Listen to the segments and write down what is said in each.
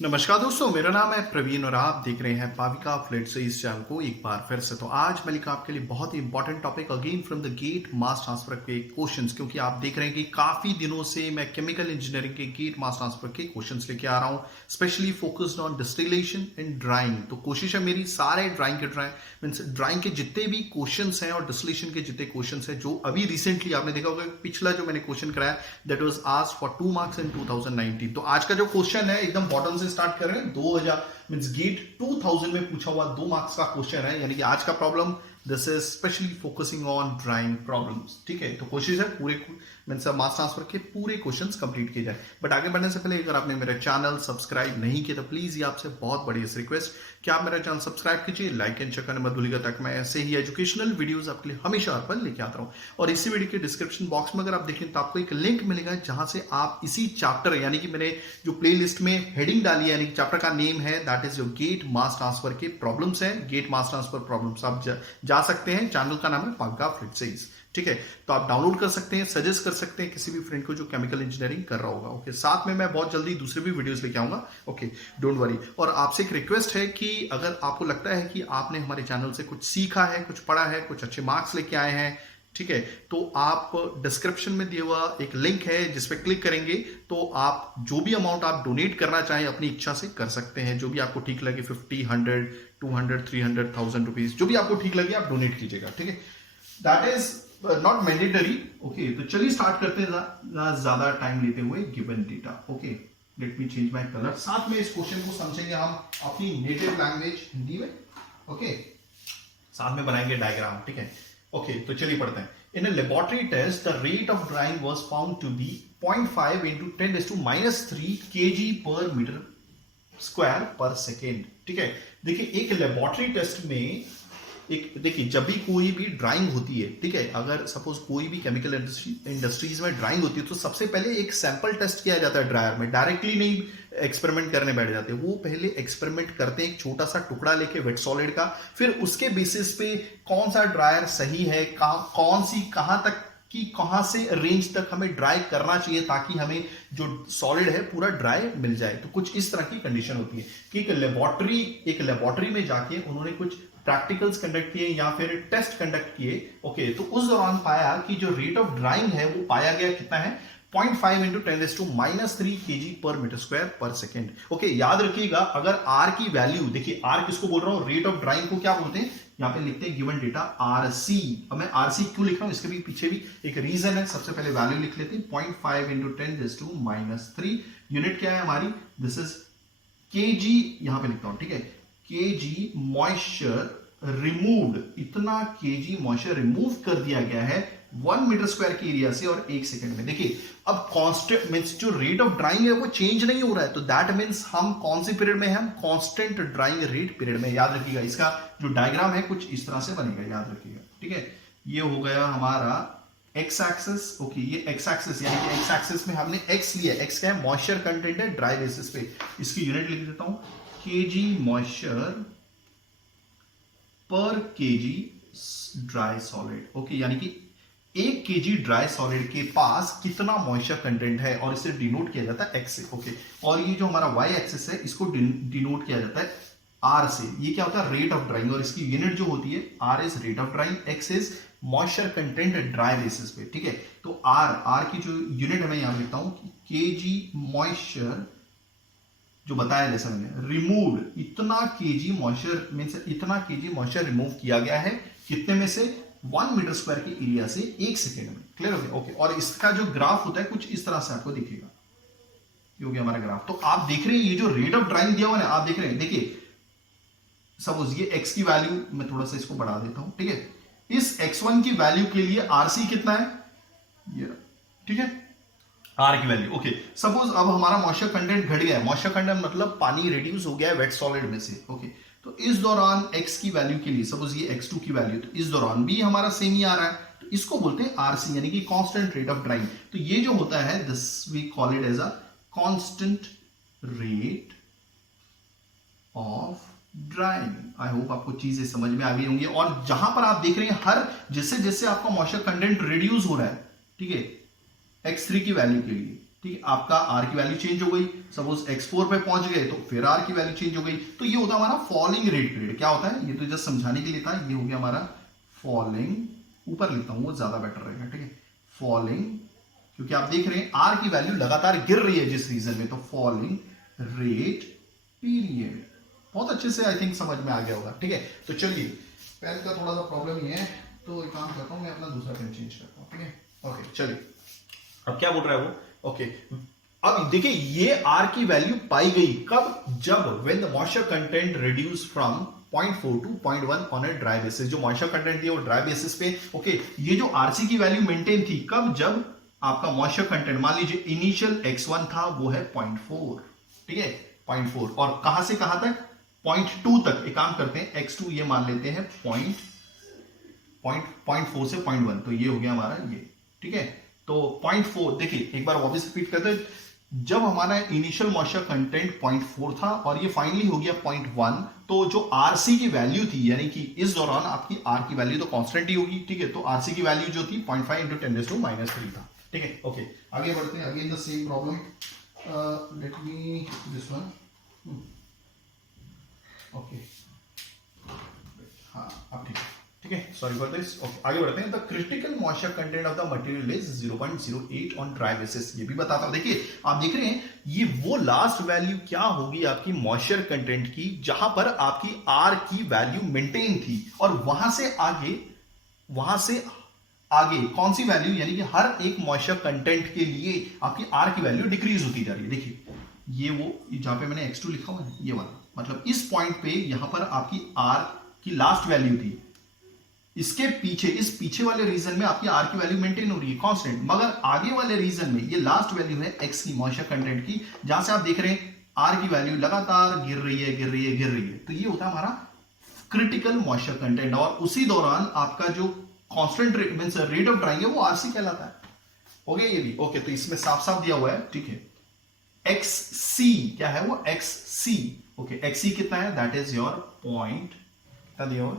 नमस्कार दोस्तों, मेरा नाम है प्रवीण और आप देख रहे हैं पाविका फ्लेट से इस चैनल को एक बार फिर से। तो आज मैं लेकर आपके लिए बहुत ही important topic again from the GATE mass transfer के क्वेश्चंस, क्योंकि आप देख रहे हैं कि काफी दिनों से मैं केमिकल इंजीनियरिंग के गेट मास ट्रांसफर के क्वेश्चंस लेके आ रहा हूं, specially focused on distillation and drawing. तो कोशिश है मेरी सारे ड्राइंग के जितने भी क्वेश्चन हैं और डिस्टिलेशन के जितने क्वेश्चन हैं जो अभी रिसेंटली आपने देखा होगा, पिछला जो मैंने क्वेश्चन कराया that was asked for 2 marks in 2019। तो आज का जो क्वेश्चन है एकदम बॉटम से स्टार्ट कर रहे हैं। 2000 मींस गेट 2000 में पूछा हुआ 2 मार्क्स का क्वेश्चन है, यानी कि आज का problem this is specially focusing on drawing problems. ठीक है, तो कोशिश है पूरे मींस मास ट्रांसफर के पूरे क्वेश्चंस कंप्लीट किए जाए। बट आगे बढ़ने से पहले अगर आपने मेरा चैनल सब्सक्राइब नहीं किया तो प्लीज ये आपसे बहुत बड़ी रिक्वेस्ट कि आप मेरा चैनल सब्सक्राइब कीजिए, लाइक एंड शेयर करना मत भूलिएगा, ताकि मैं ऐसे ही एजुकेशनल वीडियोस आपके लिए हमेशा आप पर लेके आता रहूं। और इसी वीडियो के डिस्क्रिप्शन बॉक्स में अगर आप देखें तो आपको एक लिंक मिलेगा जहां से आप इसी चैप्टर यानी कि मैंने जो प्लेलिस्ट में हेडिंग डाली है, यानी कि चैप्टर का नेम है that is your gate mass transfer के प्रॉब्लम्स है, गेट मास ट्रांसफर प्रॉब्लम्स। आप जा सकते हैं, चैनल का नाम है पाविका फ्लिटसेज। ठीक है, तो आप डाउनलोड कर सकते हैं, सजेस्ट कर सकते हैं किसी भी फ्रेंड को जो केमिकल इंजीनियरिंग कर रहा होगा। ओके, साथ में मैं बहुत जल्दी दूसरे भी वीडियोस लेके आऊंगा। Okay, don't worry. और आपसे एक रिक्वेस्ट है कि अगर आपको लगता है कि आपने हमारे चैनल से कुछ सीखा है, कुछ पढ़ा है, कुछ अच्छे मार्क्स लेके आए हैं, ठीक है, तो आप डिस्क्रिप्शन में दिया हुआ एक लिंक है जिस पे क्लिक करेंगे तो आप जो भी अमाउंट आप डोनेट करना चाहें अपनी इच्छा से कर सकते हैं, जो भी आपको ठीक लगे, 50, 100, 200, 300, 1000 रुपीज, जो भी आपको ठीक लगे आप डोनेट कीजिएगा। ठीक है, that is not mandatory. Okay, तो चलिए स्टार्ट करते हैं ज्यादा टाइम लेते हुए। Given data. Okay, let me change my colour. साथ में इस क्वेश्चन को समझेंगे हम अपनी नेटिव लैंग्वेज हिंदी में। ओके, साथ में बनाएंगे डायग्राम। ठीक है, ओके, तो चलिए पढ़ते हैं। In a laboratory test the rate of drying was found to be 0.5 into 10⁻³ kg per metre square per second. ठीक है, देखिए एक लेबोरेटरी टेस्ट में एक, देखिए जब भी कोई भी ड्राइंग होती है, ठीक है, अगर सपोज कोई भी केमिकल इंडस्ट्रीज में ड्राइंग होती है तो सबसे पहले एक सैंपल टेस्ट किया जाता है ड्रायर में, डायरेक्टली नहीं एक्सपेरिमेंट करने बैठ जाते, वो पहले एक्सपेरिमेंट करते हैं एक छोटा सा टुकड़ा लेके वेट सॉलिड का, फिर उसके बेसिस पे कौन सा ड्रायर सही है, कौन सी कहां तक कि कहां से रेंज तक हमें ड्राई करना चाहिए ताकि हमें जो सॉलिड है पूरा ड्राई मिल जाए। तो कुछ इस तरह की कंडीशन होती है कि एक लेबोरेटरी में जाके उन्होंने कुछ प्रैक्टिकल्स कंडक्ट किए या फिर टेस्ट कंडक्ट किए। ओके, तो उस दौरान पाया कि जो रेट ऑफ ड्राइंग है वो पाया गया कितना है, 0.5 into 10⁻³ kg per metre square per second. Okay, याद रखिएगा अगर आर की वैल्यू, देखिए आर किसको बोल रहा हूं, रेट ऑफ ड्राइंग को क्या बोलते हैं, यहां पे लिखते हैं गिवन डेटा आरसी। अब मैं आरसी क्यों लिख रहा हूं, इसके भी पीछे भी एक रीजन है। सबसे पहले वैल्यू लिख लेते हैं 0.5 into 10⁻³ यूनिट क्या है हमारी, दिस इज केजी, यहां पे लिखता हूं। ठीक है, केजी मॉइस्चर रिमूव्ड, इतना केजी मॉइस्चर रिमूव कर दिया गया है 1 मीटर स्क्वायर के एरिया से और 1 सेकंड में। देखिए अब कांस्टेंट मींस जो रेट ऑफ ड्राइंग है वो चेंज नहीं हो रहा है, तो दैट मींस हम कौन सी पीरियड में हैं, हम कांस्टेंट ड्राइंग रेट पीरियड में। याद रखिएगा इसका जो डायग्राम है कुछ इस तरह से बनेगा, याद रखिएगा। ठीक है, ये हो गया हमारा एक्स एक्सिस। ओके, ये एक्स एक्सिस यानी कि एक्स एक्सिस में हमने एक्स लिया, एक्स क्या है, मॉइस्चर कंटेंट है ड्राई बेसिस पे। इसकी यूनिट लिख देता हूं, केजी मॉइस्चर पर केजी ड्राई सॉलिड। ओके, यानी कि 1 केजी ड्राई सॉलिड के पास कितना मॉइस्चर कंटेंट है और इसे डिनोट किया जाता है एक्स से। ओके, और ये जो हमारा वाई एक्सिस है इसको डिनोट किया जाता है आर से। ये क्या होता है, रेट ऑफ ड्राइंग, और इसकी यूनिट जो होती है R is rate of drying, X is moisture content dry basis पे। ठीक है, तो आर की जो यूनिट है मैं यहां लिखता हूं कि केजी मॉइस्चर, जो बताया जैसा मैंने, रिमूव्ड, इतना केजी मॉइस्चर मींस इतना केजी मॉइस्चर रिमूव किया गया है, कितने में से, 1 मीटर स्क्वायर के एरिया से 1 सेकेंड में। क्लियर हो गया। ओके, और इसका जो ग्राफ होता है कुछ इस तरह से आपको दिखेगा, ये हो गया हमारा ग्राफ। तो आप देख रहे हैं ये जो रेट ऑफ ड्राइंग दिया हुआ है आप देख रहे हैं, देखिए सपोज ये एक्स की वैल्यू, मैं थोड़ा सा इसको बढ़ा देता हूं। ठीक है, इस x1 की वैल्यू के लिए आरसी कितना है, ये, ठीक है, आर की वैल्यू। ओके, सपोज अब हमारा मॉइस्चर कंटेंट घट गया है, मॉइस्चर कंटेंट मतलब पानी रिड्यूस हो गया है वेट सॉलिड में से। ओके, तो इस दौरान x की वैल्यू के लिए सपोज ये x2 की वैल्यू, तो इस दौरान भी हमारा सेम ही आ रहा है, तो इसको बोलते हैं आरसी यानी कि कांस्टेंट रेट ऑफ ड्राइंग। तो ये जो होता है this we call it as a constant rate of drying. I hope आपको चीजें समझ में आ गई होंगी। और जहां पर आप देख रहे हैं हर जैसे जैसे आपका मॉइस्चर कंटेंट रिड्यूस हो रहा है, ठीक है, x3 की वैल्यू के लिए, ठीक है, आपका आर की वैल्यू चेंज हो गई, सपोज x4 पे पहुंच गए तो फिर आर की वैल्यू चेंज हो गई, तो ये होता है हमारा फॉलिंग रेट पीरियड। क्या होता है, ये तो जस्ट समझाने के लिए था, ये हो गया हमारा फॉलिंग, ऊपर लिखता हूं वो ज्यादा बेटर रहेगा, ठीक है, फॉलिंग, क्योंकि आप देख रहे हैं आर की वैल्यू लगातार गिर रही है जिस रीजन में, तो फॉलिंग रेट पीरियड। बहुत अच्छे से आई थिंक समझ में आ गया होगा, ठीक है। तो चलिए, पेन का थोड़ा सा प्रॉब्लम ही है, तो एक काम करता हूं, मैं अपना दूसरा पेन चेंज करता हूं, ठीक है। ओके चलिए, अब क्या बोल रहा है वो, ओके अब देखिए ये आर की वैल्यू पाई गई कब, जब when the moisture content reduce from 0.4 to 0.1 on a dry basis. जो मॉइस्चर कंटेंट थी वो ड्राई बेसिस पे, ओके ये जो आरसी की वैल्यू मेंटेन थी कब, जब आपका मॉइस्चर कंटेंट, मान लीजिए इनिशियल x1 था वो है 0.4, ठीक है 0.4, और कहां से कहां तक, 0.2 तक। एक काम करते हैं, x2 ये मान लेते हैं 0.4 से 0.1, तो ये हो गया हमारा ये, ठीक है। तो 0.4 देखिए एक बार वापस रिपीट करते हैं, जब हमारा इनिशियल मॉइस्चर कंटेंट 0.4 था और ये फाइनली हो गया 0.1, तो जो आरसी की वैल्यू थी, यानी कि इस दौरान आपकी आर की वैल्यू तो कांस्टेंट ही होगी, ठीक है, तो आरसी की वैल्यू जो थी 0.5 इंटू 10⁻³ था, ठीक है। ओके आगे बढ़ते हैं, again the same problem, let me this one, okay हाँ अब ठीक है, सॉरी फॉर दिस। ओके आगे बढ़ते हैं, the critical moisture content of the material is 0.08 on dry basis. ये भी बताता हूं, देखिए आप देख रहे हैं ये वो लास्ट वैल्यू क्या होगी आपकी मॉइस्चर कंटेंट की, जहां पर आपकी आर की वैल्यू मेंटेन थी, और वहां से आगे कौन सी वैल्यू, यानी कि हर एक मॉइस्चर कंटेंट के लिए आपकी आर की वैल्यू डिक्रीज होती जा रही है। देखिए ये वो जहां पे मैंने x2 लिखा हुआ है, ये वाला, मतलब इस पॉइंट पे यहां पर आपकी आर की लास्ट वैल्यू थी, इसके पीछे, इस पीछे वाले रीजन में आपकी आर की वैल्यू मेंटेन हो रही है कांस्टेंट, मगर आगे वाले रीजन में ये लास्ट वैल्यू है x की, मॉइस्चर कंटेंट की, जहां से आप देख रहे हैं आर की वैल्यू लगातार गिर रही है, तो ये होता है हमारा क्रिटिकल मॉइस्चर कंटेंट, और उसी दौरान आपका जो कांस्टेंट रेट ऑफ ड्राइंग है वो आरसी कहलाता है। ओके ये भी ओके, तो इसमें साफ साफ दिया हुआ है, ठीक है। XC क्या है वो, XC, ओके XC कितना है, दैट इज योर पॉइंट, कितना दिया हुआ,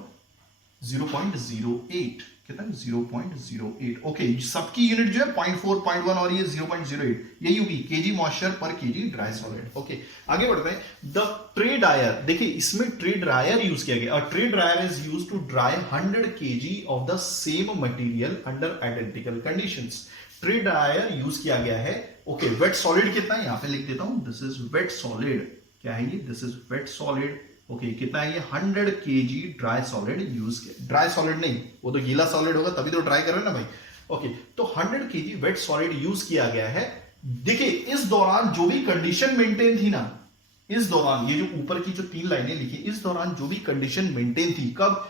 0.08, कितना 0.08, ओके सबकी यूनिट जो है 0.4, 0.1 और ये 0.08, यही होगी केजी मॉइस्चर पर केजी ड्राई सॉलिड। ओके आगे बढ़ते हैं, द ट्रे ड्रायर, देखिए इसमें ट्रे ड्रायर यूज किया गया, और tray dryer is used to dry 100 kg of the same material under identical conditions. Tray dryer use किया गया है, ओके वेट सॉलिड कितना है, यहां पे लिख देता हूं, दिस इज वेट सॉलिड, क्या है ये, this is wet solid, okay कितना है ये, 100 kg ड्राई सॉलिड यूज किया, ड्राई सॉलिड नहीं, वो तो गीला सॉलिड होगा तभी तो ड्राई कर रहे हैं ना भाई, ओके तो 100 kg वेट सॉलिड यूज किया गया है। देखिए इस दौरान जो भी कंडीशन मेंटेन थी ना, इस दौरान ये जो ऊपर की जो 3 लाइनें लिखी, इस दौरान जो भी कंडीशन मेंटेन थी, कब,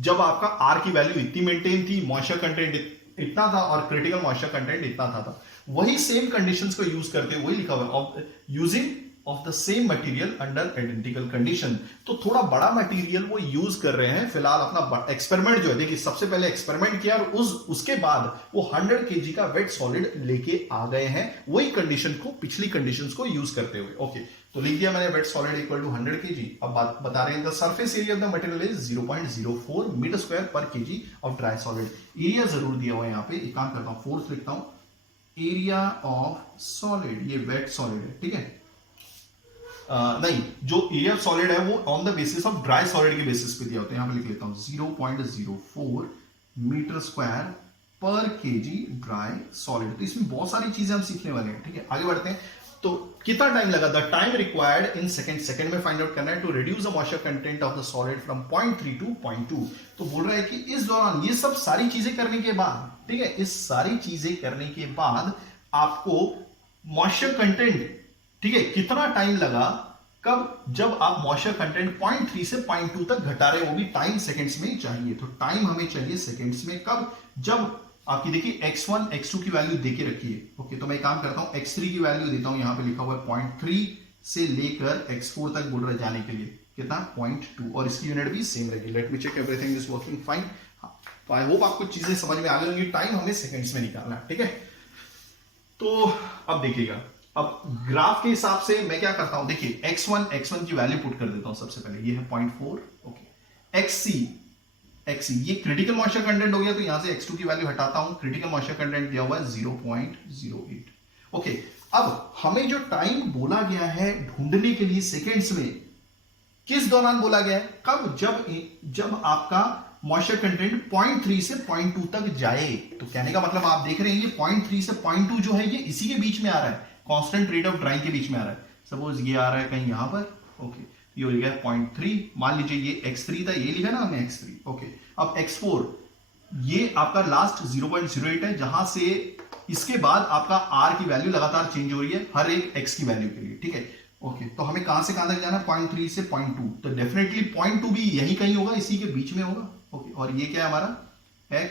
जब आपका आर की वैल्यू इतनी मेंटेन थी, मॉइस्चर कंटेंट इतना था और क्रिटिकल मॉइस्चर कंटेंट इतना था, वही सेम कंडीशंस को यूज करते हुए लिखा हुआ है, using of the same material under identical condition. तो थोड़ा बड़ा मटेरियल वो यूज कर रहे हैं फिलहाल, अपना एक्सपेरिमेंट जो है, देखिए सबसे पहले एक्सपेरिमेंट किया और उसके बाद वो 100 kg का वेट सॉलिड लेके आ गए हैं, वही कंडीशन को, पिछली कंडीशंस को यूज करते हुए। ओके तो लिख दिया मैंने weight solid equal to 100 kg। अब बात बता रहे हैं, the surface area of the material is 0.04 metre square per kg of dry solid. Area जरूर दिया हुआ है यहाँ पे, एक काम करता हूँ फोर्थ लिखता हूँ, एरिया ऑफ सॉलिड, ये वेट सॉलिड है, ठीक है। नहीं, जो एरिया ऑफ सॉलिड है वो on the basis of dry solid के बेसिस पे दिया होता है, यहां पे लिख लेता हूं 0.04 metre square per kg dry solid. तो इसमें बहुत सारी चीजें हम सीखने वाले हैं, ठीक है। आगे बढ़ते हैं, तो कितना टाइम लगा, the time required in second में फाइंड आउट करना है to reduce the moisture content of the solid from 0.3 to 0.2। तो बोल रहा है कि इस दौरान ये सब सारी चीजें करने के बाद, ठीक है, इस सारी चीजें करने के बाद आपको मॉइस्चर कंटेंट, ठीक है, कितना टाइम लगा, कब, जब आप मॉइस्चर कंटेंट 0.3 से 0.2 तक घटा रहे, वो भी टाइम सेकंड्स में चाहिए। तो टाइम हमें चाहिए सेकंड्स में, कब, जब आपकी देखिए x1 x2 की वैल्यू देके रखी है। ओके तो मैं काम करता हूं, x3 की वैल्यू देता हूं, यहां पे लिखा हुआ है 0.3 से लेकर x4 तक बोल रहा जाने के लिए कितना 0.2, और इसकी यूनिट भी सेम रहेगी। Let me check everything is working fine. I hope आपको चीजें समझ में आ गई होंगी। टाइम हमें सेकंड्स में निकालना है, ठीक है। तो अब देखिएगा, अब ग्राफ के हिसाब से मैं क्या करता हूं, देखिए x1 की वैल्यू पुट कर देता हूं सबसे पहले, ये है 0.4, ओके। XC ये क्रिटिकल मॉइस्चर कंटेंट हो गया, तो यहां से x2 की वैल्यू हटाता हूं, क्रिटिकल मॉइस्चर कंटेंट दिया हुआ है 0.08, ओके, अब हमें जो टाइम बोला गया है ढूंढने के लिए सेकेंड्स में, किस दौरान बोला गया है? कब? जब आपका मॉइस्चर कंटेंट 0.3 से 0.2 तक जाए। तो कहने का मतलब आप देख रहे हैं ये 0.3 से 0.2 जो है ये इसी के बीच में आ रहा है, कांस्टेंट रेट ऑफ ड्राइंग के बीच में आ रहा है। सपोज ये आ रहा है कहीं यहां पर, ओके, ये हो गया 0.3, मान लीजिए ये x3 था, ये लिखा ना हमने x3, ओके। अब x4 ये आपका लास्ट 0.08 है, जहां से इसके बाद आपका r की वैल्यू लगातार चेंज हो रही है हर एक x की वैल्यू के लिए, ठीक है। ओके, तो हमें कहां से कहां तक जाना है? 0.3 से 0.2, तो डेफिनेटली 0.2 भी यही कहीं होगा, इसी के बीच में होगा। ओके, और ये क्या है हमारा x,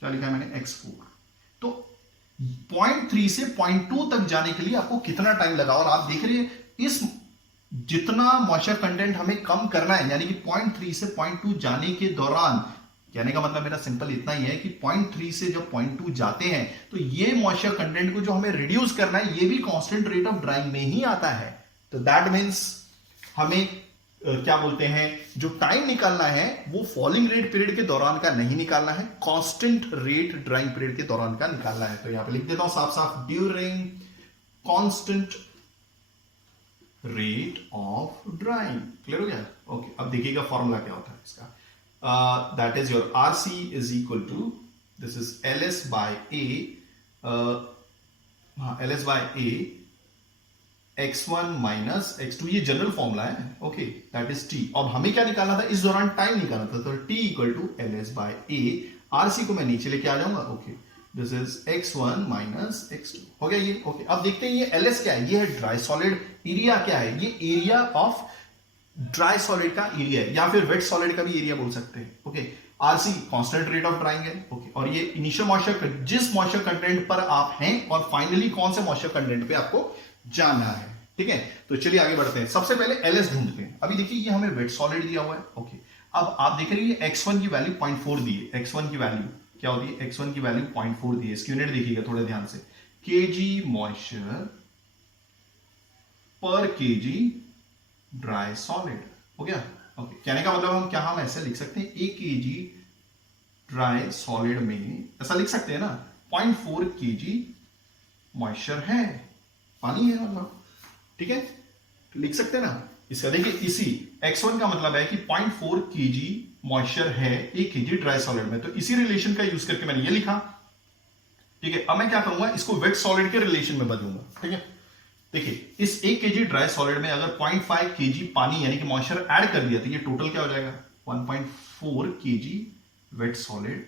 क्या लिखा है मैंने? x4। तो 0.3 से 0.2 तक जाने के लिए आपको कितना टाइम लगा? और आप देख रहे हैं इस जितना मॉइस्चर कंटेंट हमें कम करना है, यानी कि 0.3 से 0.2 जाने के दौरान, कहने का मतलब मेरा सिंपल इतना ही है कि 0.3 से जब 0.2 जाते हैं तो ये मॉइस्चर कंटेंट को जो हमें रिड्यूस करना है ये भी कांस्टेंट रेट ऑफ ड्राइंग में ही आता है। तो दैट मींस हमें क्या बोलते हैं, जो टाइम निकालना है वो फॉलिंग रेट पीरियड के दौरान का नहीं निकालना है, कांस्टेंट रेट ड्राइंग पीरियड के दौरान का निकालना है। तो यहां पे लिख देता हूं साफ साफ, during constant rate of drawing. Clear हो गया? ओके, अब देखिएगा फॉर्मूला क्या होता है इसका। That is your RC is equal to, this is LS by A, LS by A x1 minus x2, ये जनरल फॉर्मूला है, ओके, दैट इज T। अब हमें क्या निकालना था? इस दौरान टाइम निकालना था, तो T equal to LS by A, RC को मैं नीचे लेके आ जाऊंगा, okay, this is x1 minus x2, हो गया ये, ओके। अब देखते हैं ये LS क्या है, ये है ड्राई सॉलिड, एरिया क्या है? ये एरिया ऑफ ड्राई सॉलिड का एरिया है, या फिर वेट सॉलिड का भी एरिया बोल सकते हैं, okay. RC constant rate of drawing है, ओके, और ये इनिशियल मॉइस्चर, जिस मॉइस्चर कंटेंट पर आप हैं और फाइनली कौन से मॉइस्चर कंटेंट पे आपको जाना है, ठीक है। तो चलिए आगे बढ़ते हैं, सबसे पहले एलएस ढूंढते हैं। अभी देखिए ये हमें वेट सॉलिड दिया हुआ है, ओके। अब आप देख रहे हैं x1 की वैल्यू 0.4 दी है, x1 की वैल्यू क्या होती है? x1 की वैल्यू 0.4 दी है, इसकी यूनिट देखिएगा थोड़ा ध्यान से, kg मॉइस्चर पर kg ड्राई सॉलिड, हो गया, ओके। कहने का मतलब हम ऐसे लिख सकते हैं, 1 kg ड्राई सॉलिड में ऐसा लिख सकते हैं ना, 0.4 kg मॉइस्चर है, पानी है मतलब, ठीक है, लिख सकते हैं ना इसका। देखिए इसी x1 का मतलब है कि 0.4 kg मॉइस्चर है 1 kg ड्राई सॉलिड में, तो इसी रिलेशन का यूज करके मैंने ये लिखा, ठीक है। अब मैं क्या करूंगा, इसको वेट सॉलिड के रिलेशन में बदलूंगा, ठीक है। देखिए इस 1 kg ड्राई सॉलिड में अगर 0.5 kg पानी यानी कि मॉइस्चर ऐड कर दिया तो ये टोटल क्या हो जाएगा? 1.4 kg वेट सॉलिड।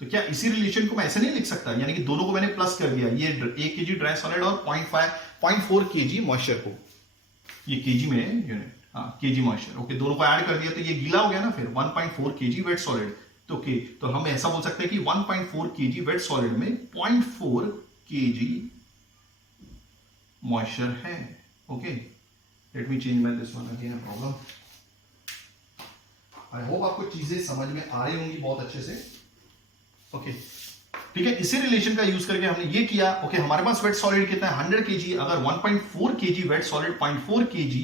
तो क्या इसी रिलेशन को मैं ऐसे नहीं लिख सकता, यानी कि दोनों को मैंने प्लस कर दिया, ये 1 kg ड्राई सॉलिड और 0.4 kg मॉइस्चर को, ये kg में यूनिट, हाँ kg मॉइस्चर, ओके, दोनों को ऐड कर दिया तो ये गीला हो गया ना, फिर 1.4 kg वेट सॉलिड। तो ओके, तो हम ऐसा बोल सकते हैं कि 1.4 kg वेट सॉलिड में 0.4 kg मॉइस्चर है, okay. Let me change my this one again, problem. I hope आपको चीजें समझ में आ रही होंगी बहुत अच्छे से, ओके, ठीक है। इसी रिलेशन का यूज करके हमने ये किया, ओके। हमारे पास वेट सॉलिड कितना है? 100 kg, अगर 1.4 kg wet solid 0.4 kg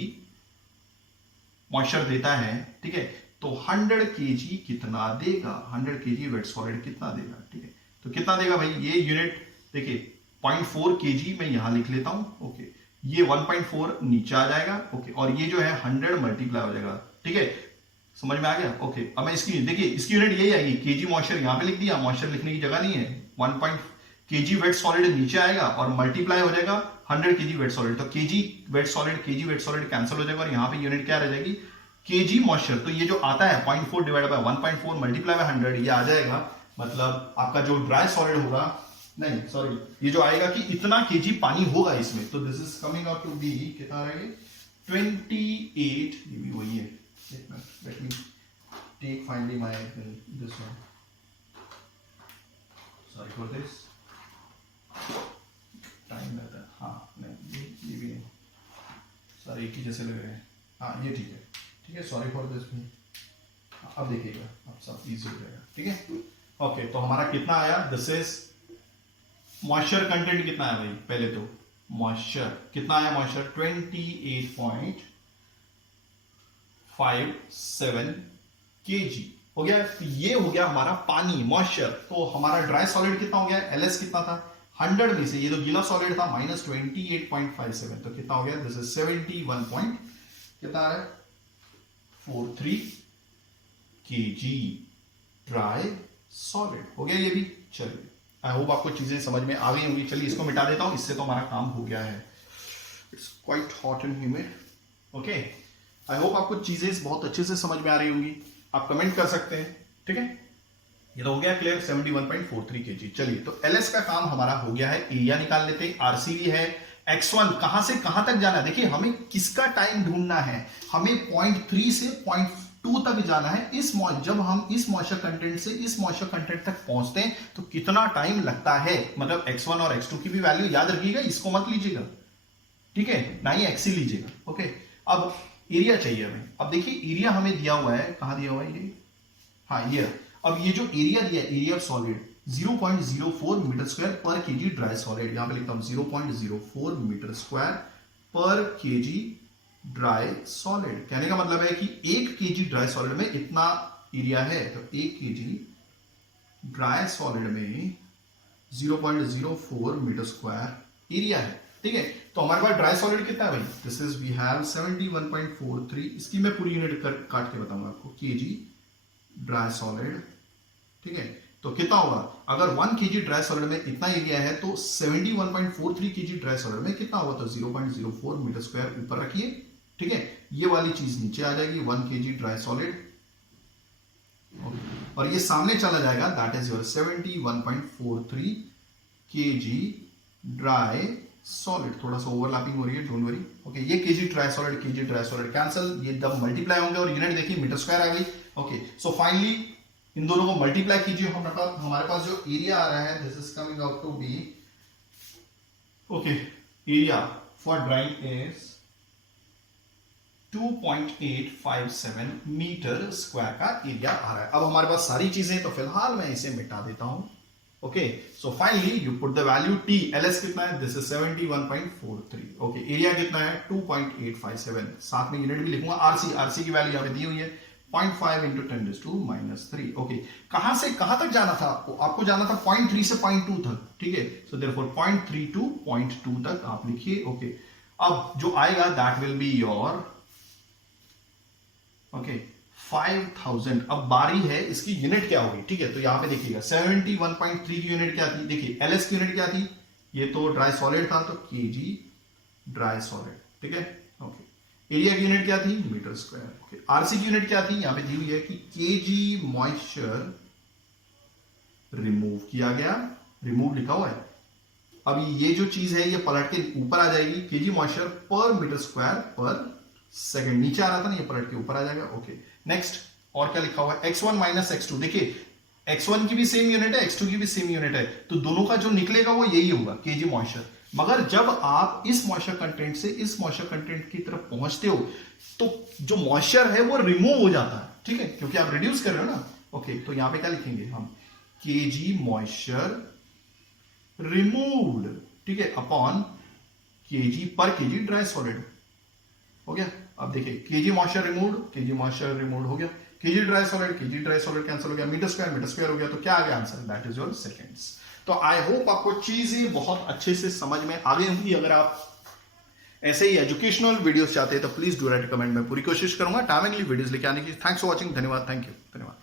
moisture देता है, ठीक है, तो 100 kg कितना देगा? 100 kg वेट सॉलिड कितना देगा, ठीक है। तो कितना देगा भाई? ये यूनिट देखिए 0.4 kg मैं यहां लिख लेता हूं, ओके, ये 1.4 नीचे आ जाएगा, ओके, और ये जो है 100 मल्टीप्लाई हो जाएगा, ठीक है, समझ में आ गया, ओके। अब मैं इसकी देखिए इसकी यूनिट यही आएगी, kg मॉइस्चर यहां पे लिख दिया, मॉइस्चर लिखने की जगह नहीं है, 1. kg वेट सॉलिड नीचे आएगा और मल्टीप्लाई हो जाएगा 100 kg वेट सॉलिड, तो kg वेट सॉलिड कैंसिल हो जाएगा और यहां पे यूनिट क्या रह जाएगी? kg moisture. तो ये जो आता है 0.4 डिवाइड बाय 1.4 मल्टीप्लाई बाय 100, ये आ जाएगा, मतलब आपका जो ड्राई सॉलिड होगा, नहीं सॉरी, ये जो आएगा कि इतना kg पानी होगा इसमें, तो this is coming out to be कितना रहेगा? 28, ये भी वही है, let me take finally my this one, sorry for this, time लगता है, हाँ नहीं ये भी नहीं, सारे एक ही जैसे लग रहे हैं, हाँ ये ठीक है, ठीक है, सॉरी फॉर दिस भी। अब देखिएगा अब सब इजी हो जाएगा, ठीक है, ओके। तो हमारा कितना आया? दिस इज मॉइस्चर कंटेंट कितना है भाई? पहले तो मॉइस्चर कितना आया? मॉइस्चर 28.57 kg हो गया। तो ये हो गया हमारा पानी, मॉइस्चर। तो हमारा ड्राई सॉलिड कितना हो गया? एलएस कितना था? 100 में से ये तो गीला सॉलिड था -28.57, तो कितना हो गया, दिस इज 71 पॉइंट कितना आ रहा है 43 kg ड्राई सॉलिड। हो गया ये भी। चलिए आई होप आपको चीजें समझ में आ गई होंगी। चलिए इसको मिटा देता हूं, इससे तो हमारा काम हो गया है। It's quite hot and humid. Okay, I hope आपको चीजें बहुत अच्छे से समझ में आ रही होंगी। आप कमेंट कर सकते हैं, ठीक है। ये तो हो गया क्लियर, 71.43 kg। चलिए तो एलएस का काम हमारा हो गया है, एरिया निकाल लेते हैं। आरसीबी है, x1 कहां से कहां तक जाना है, देखिए हमें किसका टाइम ढूंढना है, हमें 0.3 से 0.2 तक जाना है। जब हम इस मॉइस्चर कंटेंट से इस मॉइस्चर कंटेंट तक पहुंचते हैं तो कितना टाइम लगता है, मतलब x1 और x2 की भी वैल्यू याद रखिएगा, इसको मत लीजिएगा, ठीक है, ना ही x ही लीजिएगा। ओके, अब एरिया चाहिए हमें। अब देखिए एरिया हमें दिया हुआ है, कहां दिया हुआ है ये, हाँ ये। अब ये जो एरिया दिया है, area of solid 0.04 metre square per kg dry solid, यहां पे लिखता हूं 0.04 metre square per kg dry solid. कहने का मतलब है कि 1 केजी ड्राई सॉलिड में इतना एरिया है, तो 1 केजी ड्राई सॉलिड में 0.04 मीटर स्क्वायर एरिया है, ठीक है। तो हमारे पास ड्राई सॉलिड कितना है भाई, दिस इज वी हैव 71.43। इसकी मैं पूरी यूनिट काट के बताऊंगा आपको, केजी ड्राई सॉलिड, ठीक है। तो कितना होगा, अगर 1 केजी ड्राई सॉलिड में इतना एरिया है तो 71.43 केजी ड्राई सॉलिड में कितना होगा, तो 0.04 मीटर स्क्वायर ऊपर रखिए, ठीक है। ये वाली चीज नीचे आ जाएगी, 1 केजी ड्राई सॉलिड, और ये सामने चला जाएगा, that is your 71.43 KG dry solid. थोड़ा सा ओवरलैपिंग हो रही है, डोंट वरी। ओके, ये केजी ड्राई सॉलिड कैंसिल, ये जब मल्टीप्लाई होंगे और यूनिट देखिए मीटर स्क्वायर आ गई। ओके, सो फाइनली इन दोनों को मल्टीप्लाई कीजिए, हमारे पास जो एरिया आ रहा है, this is coming out to be, okay, area for drying is 2.857 metre square का एरिया आ रहा है। अब हमारे पास सारी चीजें, तो फिलहाल मैं इसे मिटा देता हूं। Okay, so finally you put the value T, LS कितना है, दिस इज 71.43। ओके, एरिया कितना है 2.857, साथ में यूनिट भी लिखूंगा। आरसी की वैल्यू यहां पे दी हुई है 0.5 इंटू 10⁻³ ओके, कहां से कहां तक जाना था आपको जाना था 0.3 से 0.2 तक, ठीक है। सो देयरफॉर 0.3 टू 0.2 तक आप लिखिए। ओके, अब जो आएगा that will be your, okay, 5000। अब बारी है इसकी यूनिट क्या होगी, ठीक है। तो यहां पे देखिएगा 71.3 की यूनिट क्या थी, देखिए एलएस की यूनिट क्या थी, ये तो ड्राई सॉलिड था, तो केजी ड्राई सॉलिड, ठीक है। ओके, एरिया की यूनिट क्या थी, मीटर स्क्वायर। ओके, आरसी की यूनिट क्या थी, यहां पे दी हुई है कि केजी मॉइस्चर रिमूव किया गया, रिमूव लिखा हुआ है। अब ये जो चीज है ये पलट के ऊपर आ जाएगी, केजी मॉइस्चर पर मीटर स्क्वायर पर सेकंड, नीचे आ रहा था ना, ये पलट के ऊपर आ जाएगा। ओके, नेक्स्ट और क्या लिखा हुआ है, x1 माइनस x2। देखिए x1 की भी सेम यूनिट है, x2 की भी सेम यूनिट है, तो दोनों का जो निकलेगा वो यही होगा, केजी मॉइस्चर। मगर जब आप इस मॉइस्चर कंटेंट से इस मॉइस्चर कंटेंट की तरफ पहुंचते हो तो जो मॉइस्चर है वो रिमूव हो जाता है, ठीक है, क्योंकि आप रिड्यूस कर रहे हो ना। ओके, तो यहां पे क्या लिखेंगे हम, केजी मॉइस्चर रिमूव्ड, ठीक है, अपॉन केजी पर केजी ड्राई सॉलिड। हो गया। अब देखिए केजी मॉइस्चर रिमूव्ड हो गया, केजी ड्राई सॉलिड कैंसिल हो गया, मीटर स्क्वायर हो गया, तो क्या आ गया answer, that is your seconds. तो आई होप आपको चीजें बहुत अच्छे से समझ में आ गई होंगी। अगर आप ऐसे ही एजुकेशनल वीडियोस चाहते हैं तो प्लीज डू राइट कमेंट में पूरी कोशिश करूंगा टाइमली वीडियोस लेके आने की। थैंक्स फॉर वॉचिंग, धन्यवाद, थैंक यू, धन्यवाद।